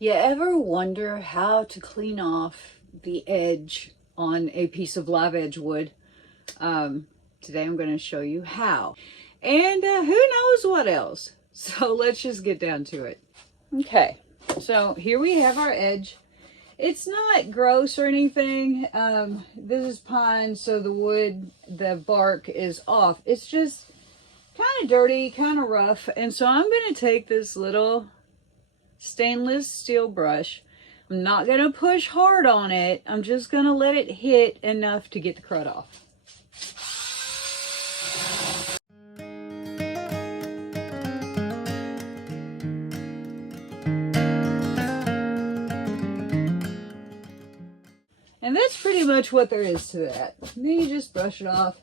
You ever wonder how to clean off the edge on a piece of live edge wood? Today I'm going to show you how. And who knows what else. So let's just get down to it. Okay, so here we have our edge. It's not gross or anything. This is pine, so the wood, the bark is off. It's just kind of dirty, kind of rough. And so I'm going to take this little stainless steel brush. I'm not going to push hard on it. I'm just going to let it hit enough to get the crud off. And that's pretty much what there is to that. Then you just brush it off.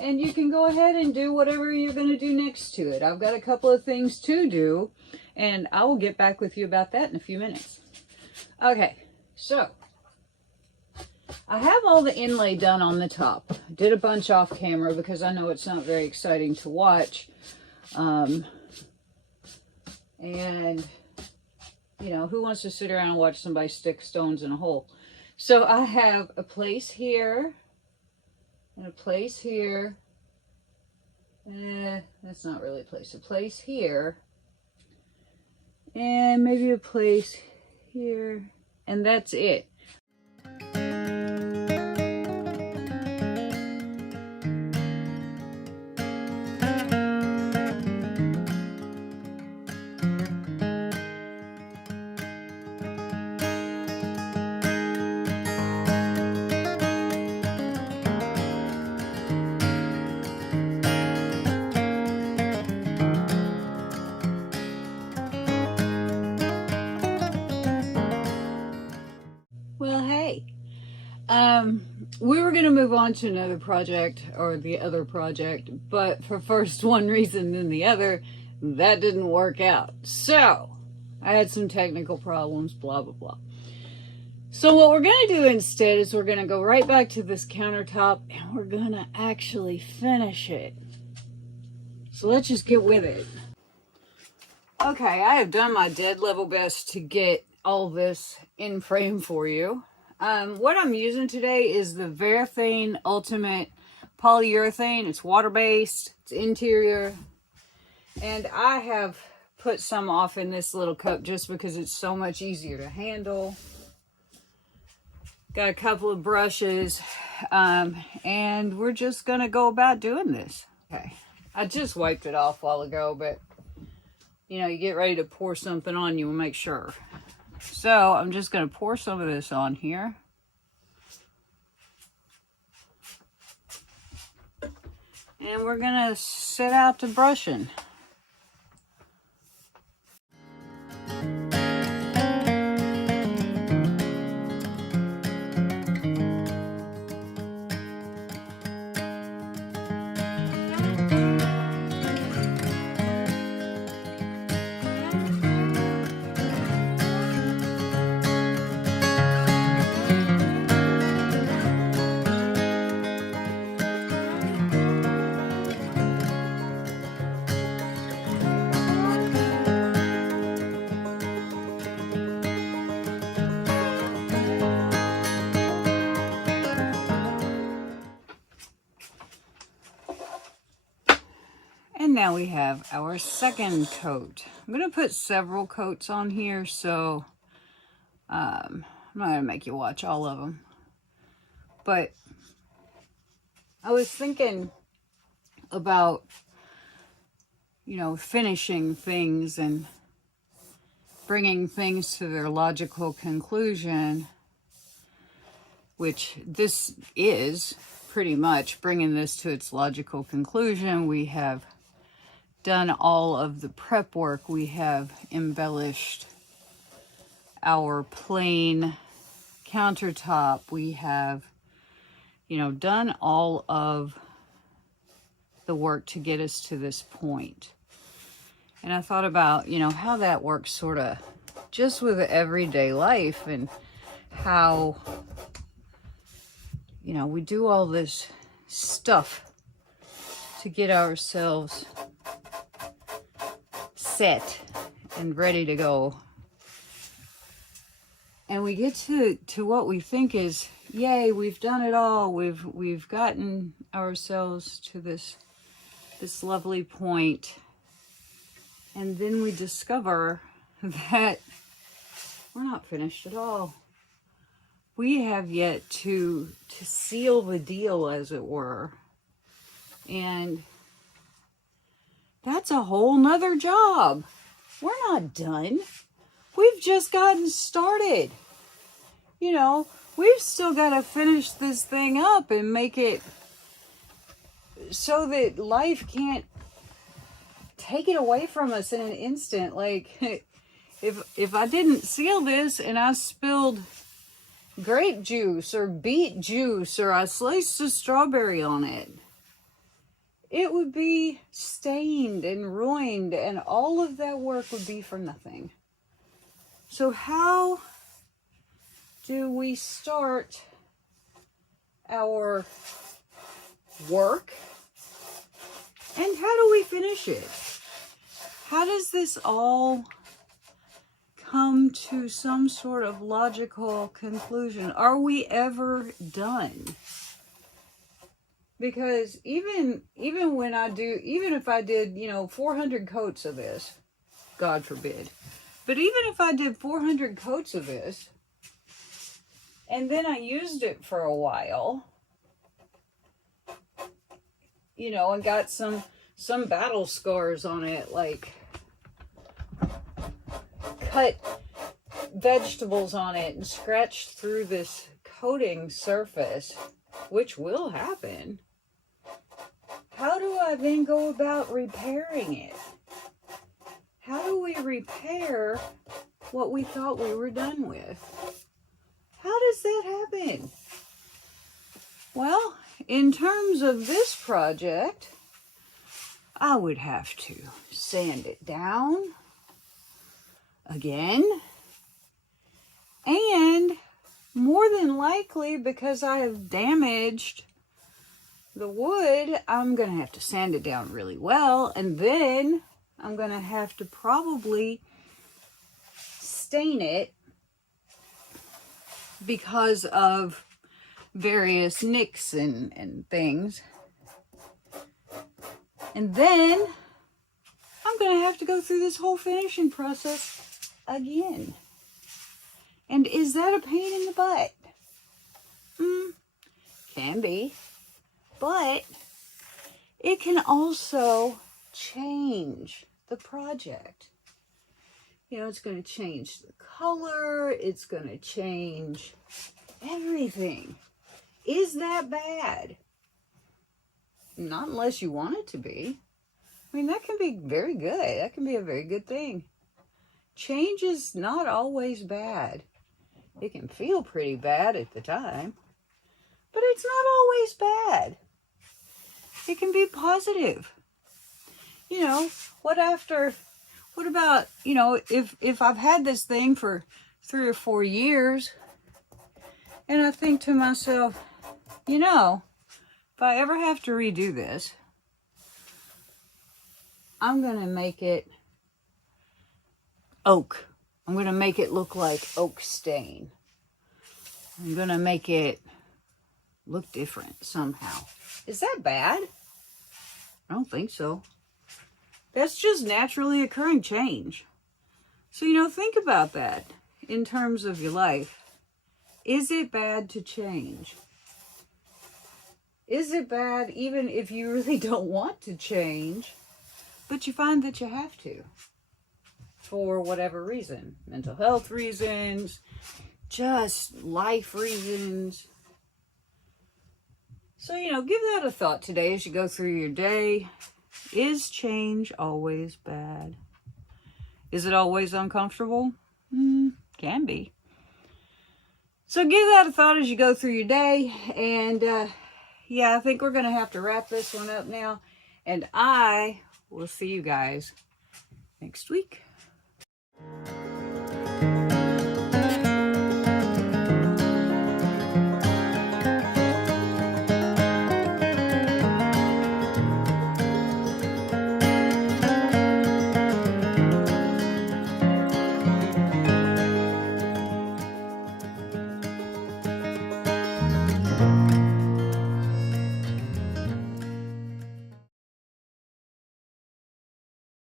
And you can go ahead and do whatever you're going to do next to it. I've got a couple of things to do, and I will get back with you about that in a few minutes. Okay, so I have all the inlay done on the top. Did a bunch off camera because I know it's not very exciting to watch. And, you know, who wants to sit around and watch somebody stick stones in a hole? So I have a place here. And a place here. That's not really a place. A place here. And maybe a place here. And that's it. Well, hey, we were going to move on to another project, or the other project, but for first one reason then the other, that didn't work out. So, I had some technical problems, blah, blah, blah. So what we're going to do instead is we're going to go right back to this countertop, and we're going to actually finish it. So let's just get with it. Okay, I have done my dead level best to get all this in frame for you. What I'm using today is the Varathane Ultimate Polyurethane. It's water-based, it's interior, and I have put some off in this little cup just because it's so much easier to handle. Got a couple of brushes, and we're just gonna go about doing this. Okay, I just wiped it off a while ago, but you know, you get ready to pour something on, you will make sure. So I'm just going to pour some of this on here. And we're going to set out to brushing. And now we have our second coat. I'm going to put several coats on here, so I'm not going to make you watch all of them. But I was thinking about, you know, finishing things and bringing things to their logical conclusion, which this is pretty much bringing this to its logical conclusion. We have done all of the prep work. We have embellished our plain countertop. We have, you know, done all of the work to get us to this point. And I thought about, you know, how that works sort of just with everyday life, and how, you know, we do all this stuff to get ourselves set and ready to go and we get to what we think is, yay, we've done it all. We've gotten ourselves to this lovely point. And then we discover that we're not finished at all. We have yet to seal the deal, as it were. And that's a whole nother job. We're not done. We've just gotten started. You know, we've still got to finish this thing up and make it so that life can't take it away from us in an instant. Like, if I didn't seal this and I spilled grape juice or beet juice or I sliced a strawberry on it, it would be stained and ruined, and all of that work would be for nothing. So how do we start our work, and how do we finish it? How does this all come to some sort of logical conclusion? Are we ever done? Because even when I do, even if I did, 400 coats of this, God forbid, but even if I did 400 coats of this, and then I used it for a while, and got some battle scars on it, like cut vegetables on it and scratched through this coating surface, which will happen. How do I then go about repairing it? How do we repair what we thought we were done with? How does that happen? Well, in terms of this project, I would have to sand it down again, and more than likely, because I have damaged the wood, I'm going to have to sand it down really well, and then I'm going to have to probably stain it because of various nicks and things. And then I'm going to have to go through this whole finishing process again. And is that a pain in the butt? Can be. But it can also change the project. It's going to change the color. It's going to change everything. Is that bad? Not unless you want it to be. I mean, that can be very good. That can be a very good thing. Change is not always bad. It can feel pretty bad at the time, but it's not always bad. It can be positive. What about, if I've had this thing for 3 or 4 years, and I think to myself, if I ever have to redo this, I'm going to make it oak. I'm going to make it look like oak stain. I'm going to make it look different somehow. Is that bad? I don't think so. That's just naturally occurring change. So, think about that in terms of your life. Is it bad to change? Is it bad even if you really don't want to change, but you find that you have to? For whatever reason. Mental health reasons, just life reasons. So, give that a thought today as you go through your day. Is change always bad? Is it always uncomfortable? Can be. So give that a thought as you go through your day. And I think we're going to have to wrap this one up now. And I will see you guys next week. bye.